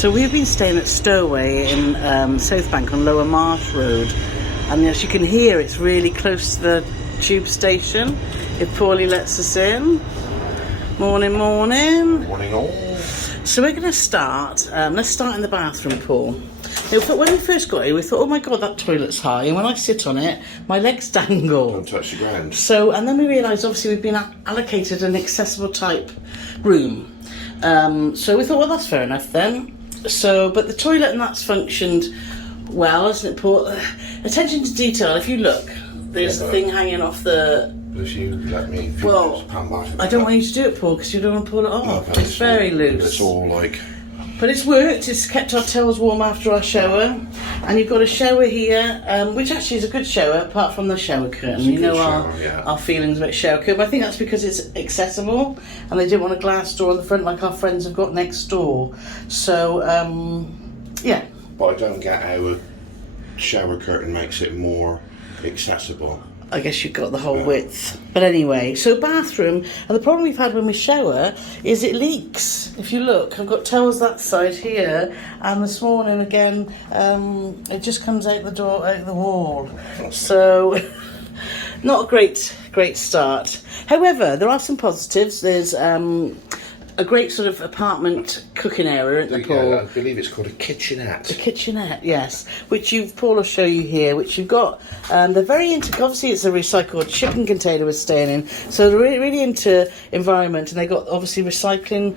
So we've been staying at Stowaway in South Bank on Lower Marsh Road, and as you can hear, it's really close to the tube station. If Paulie lets us in. Morning, morning. Morning all. So we're going to start. Let's start in the bathroom, Paul. Now, when we first got here, we thought, oh my God, that toilet's high. And when I sit on it, my legs dangle. Don't touch the ground. So, and then we realised, obviously, we've been allocated an accessible type room. So we thought, well, that's fair enough then. So, but the toilet and that's functioned well, hasn't it, Paul? Attention to detail. If you look, there's a thing hanging off the... If you let me... Well, I don't want you to do it, Paul, because you don't want to pull it off. No, it's very loose. It's all like... But it's worked. It's kept our towels warm after our shower. And you've got a shower here, which actually is a good shower, apart from the shower curtain. You know our feelings about shower curtain. But I think that's because it's accessible, and they didn't want a glass door on the front like our friends have got next door. So, yeah. But I don't get how a shower curtain makes it more accessible. I guess you've got the whole width. But anyway, so bathroom, and the problem we've had when we shower is it leaks. If you look, I've got towels that side here, and this morning again, it just comes out the door, out the wall. So, not a great start. However, there are some positives. There's a great sort of apartment cooking area at the pool. I believe it's called a kitchenette. A kitchenette, yes. Which Paul will show you here. Which you've got. They're very into. Obviously, it's a recycled shipping container we're staying in, so they're really into environment, and they got obviously recycling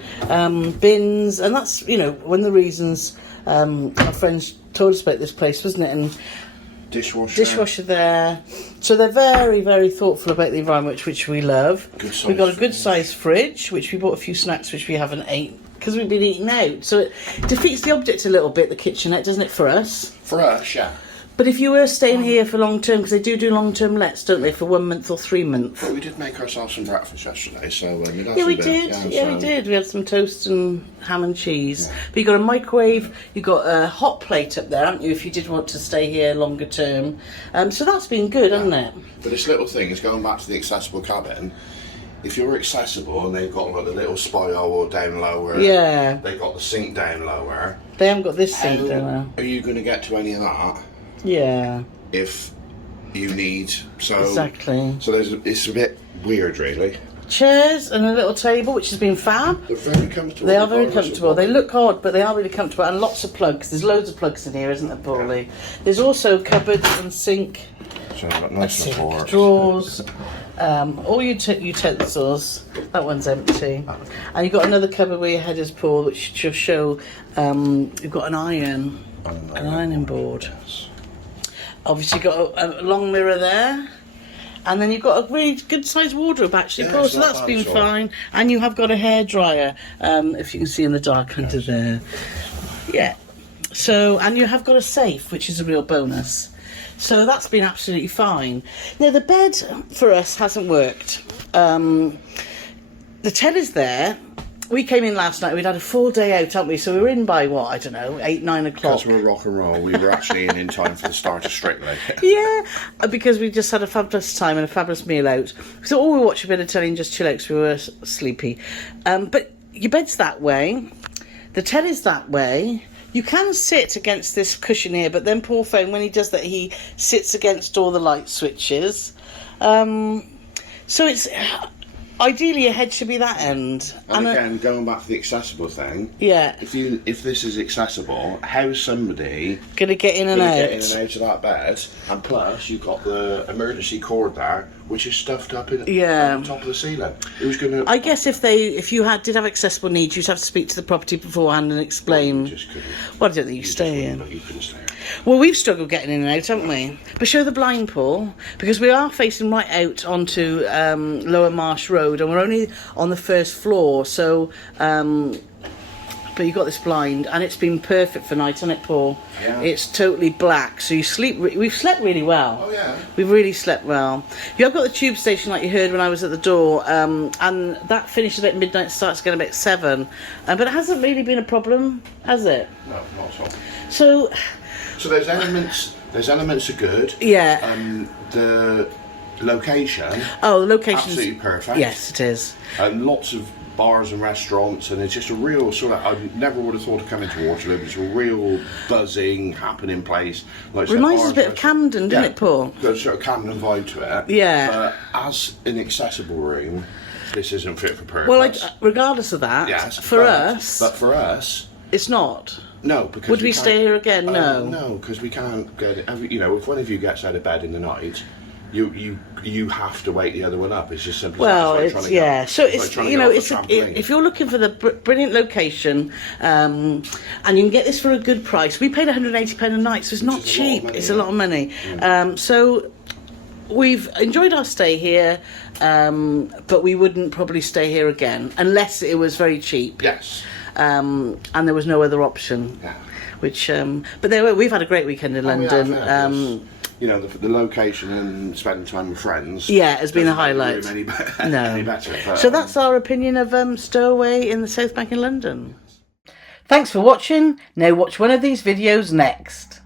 bins, and that's one of the reasons our friends told us about this place, wasn't it? And dishwasher there. So they're very, very thoughtful about the environment, which we love. We've got a good sized fridge, which we bought a few snacks which we haven't ate because we've been eating out. So it defeats the object a little bit, the kitchenette, doesn't it, for us? For us, yeah. But if you were staying here for long term, because they do long term lets, don't they, for 1 month or 3 months? Well, we did make ourselves some breakfast yesterday, so we did. We had some toast and ham and cheese. Yeah. But you got a microwave, you got a hot plate up there, haven't you? If you did want to stay here longer term, so that's been good, hasn't it? But this little thing is going back to the accessible cabin. If you're accessible and they've got like the little spiral down lower, yeah, they've got the sink down lower. They haven't got this sink down lower. Are you going to get to any of that? Yeah. If you need exactly. So it's a bit weird, really. Chairs and a little table, which has been fab. They're very comfortable. They are very comfortable. They look odd, but they are really comfortable. And lots of plugs. There's loads of plugs in here, isn't there, Paulie? There's also cupboards and sink. So nice and drawers. All your utensils. That one's empty. And you've got another cupboard where your head is, Paul, which should show you've got an ironing board. Yes. Obviously got a long mirror there, and then you've got a really good sized wardrobe actually, Paul, so that's been fine. And you have got a hairdryer, if you can see in the dark under there. Yeah. So, and you have got a safe, which is a real bonus. So that's been absolutely fine. Now the bed for us hasn't worked. The telly's there. We came in last night, we'd had a full day out, haven't we? So we were in by, 8, 9 o'clock. Because we're rock and roll, we were actually in time for the start of Strictly. Yeah, because we just had a fabulous time and a fabulous meal out. So all we watch a bit of telly and just chill out because we were sleepy. But your bed's that way, the telly's that way. You can sit against this cushion here, but then Paul found when he does that, he sits against all the light switches. So it's... Ideally, your head should be that end. And again, going back to the accessible thing. Yeah. If this is accessible, how's somebody gonna get in and out? Get in and out of that bed? And plus, you've got the emergency cord there, which is stuffed up on top of the ceiling. Who's gonna? I guess if you did have accessible needs, you'd have to speak to the property beforehand and explain. Well, I don't think you stay in. You couldn't stay in. Well, we've struggled getting in and out, haven't we? But show the blind, Paul, because we are facing right out onto Lower Marsh Road, and we're only on the first floor. So, but you've got this blind, and it's been perfect for night, hasn't it, Paul? Yeah. It's totally black, so you sleep. We've slept really well. Oh yeah. We've really slept well. You have got the tube station, like you heard when I was at the door, and that finishes about midnight, starts again about 7. But it hasn't really been a problem, has it? No, not at all. So there's elements are good. Yeah. Location. Oh, the location's absolutely perfect. Yes, it is. And lots of bars and restaurants, and it's just a real sort of, I never would have thought of coming to Waterloo, but it's a real buzzing, happening place. Like Reminds us a bit of Camden, doesn't it, Paul? Got a sort of Camden vibe to it. Yeah. But as an accessible room, this isn't fit for purpose. Well, regardless of that, yes, for us... But for us... It's not. No, because would we stay here again? No. No, because we can't get it. You know, if one of you gets out of bed in the night, you have to wake the other one up. It's just simple. Well, it's yeah. So it's you know, it's if you're looking for the brilliant location, and you can get this for a good price. We paid £180 a night, so it's not cheap. It's a lot of money. So we've enjoyed our stay here, but we wouldn't probably stay here again unless it was very cheap. Yes. And there was no other option. Yeah. Which, but we've had a great weekend in London. You know, the location and spending time with friends. Yeah, has been a highlight. Any better, but, so that's our opinion of Stow-Away in the South Bank in London. Thanks for watching. Now watch one of these videos next.